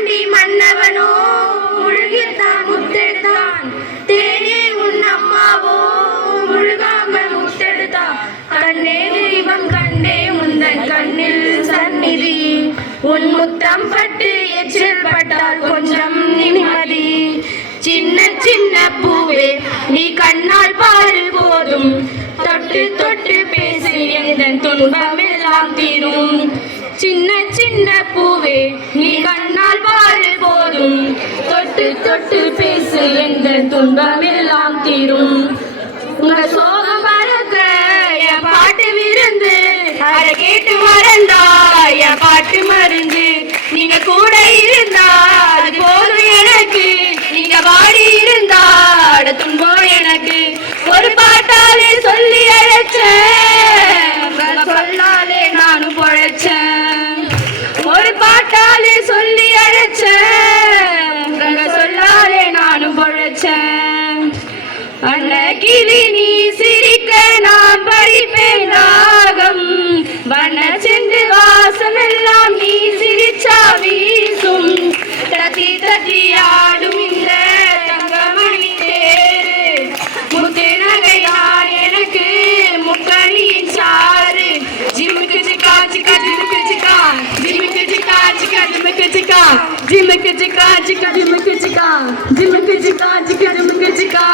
பாண்டி மன்னவனோ முழுகித்தான் முத்தெடுத்தான். தேனே உன் அம்மாவோ முழுகாம முத்தெடுத்தான். கண்ணே தெய்வம் கண்டே முந்தன் கண்ணில் சந்நிதி. உன் முத்தம் பட்டு எச்சில் பட்டால் கொஞ்சம் நிம்மதி. சின்ன சின்ன பூவே நீ கண்ணால் பாரு போதும். தொட்டு தொட்டு பேசி எந்தன் துன்பம் எல்லாம் தீரும். சின்ன சின்ன பூவே நீ கண்ணால் பாரு போதும். தொட்டு தொட்டு பேசி எந்தன் துன்பம் எல்லாம் தீரும். உங்க சோகம் பறக்க என் பாட்டு விருந்து. அதை கேட்டு மறந்தா என் பாட்டு மருந்து. நீங்க கூட இருந்தா அது போதும் எனக்கு. நீங்க வாடி இருந்தா அட துன்பம் எனக்கு. ஒரு பாட்டாலே சொல்லி அழைச்சேன், சொல்லாலே நானும் பொழைச்சேன். ஒரு பாட்டாலே சொல்லி அழைச்சேன், சொல்லாலே நானும் பொழைச்சேன். அன்னகிளி நீ சிரிக்க நான் படிப்பேன் ராகம். வண்ண சென்று வாசம் எல்லாம் நீ சிரிச்சா வீசும். தத்தி தத்தி ஆடும் இந்த தங்கமணி தேரு. முத்து நகைதான் எனக்கு முக்கணியின் சாறு. ஜிமுக்கு சிக்கா சிக்கா ஜிமுக்கு சிக்கா ஜிமுக்கு சிக்கா சிக்கா ஜிமுக்கு சிக்கா ஜிமுக்கு சிக்கா சிக்கா ஜிமுக்கு சிக்கா ஜிமுக்கு சிக்கா சிக்கா ஜிமுக்கு சிக்கா.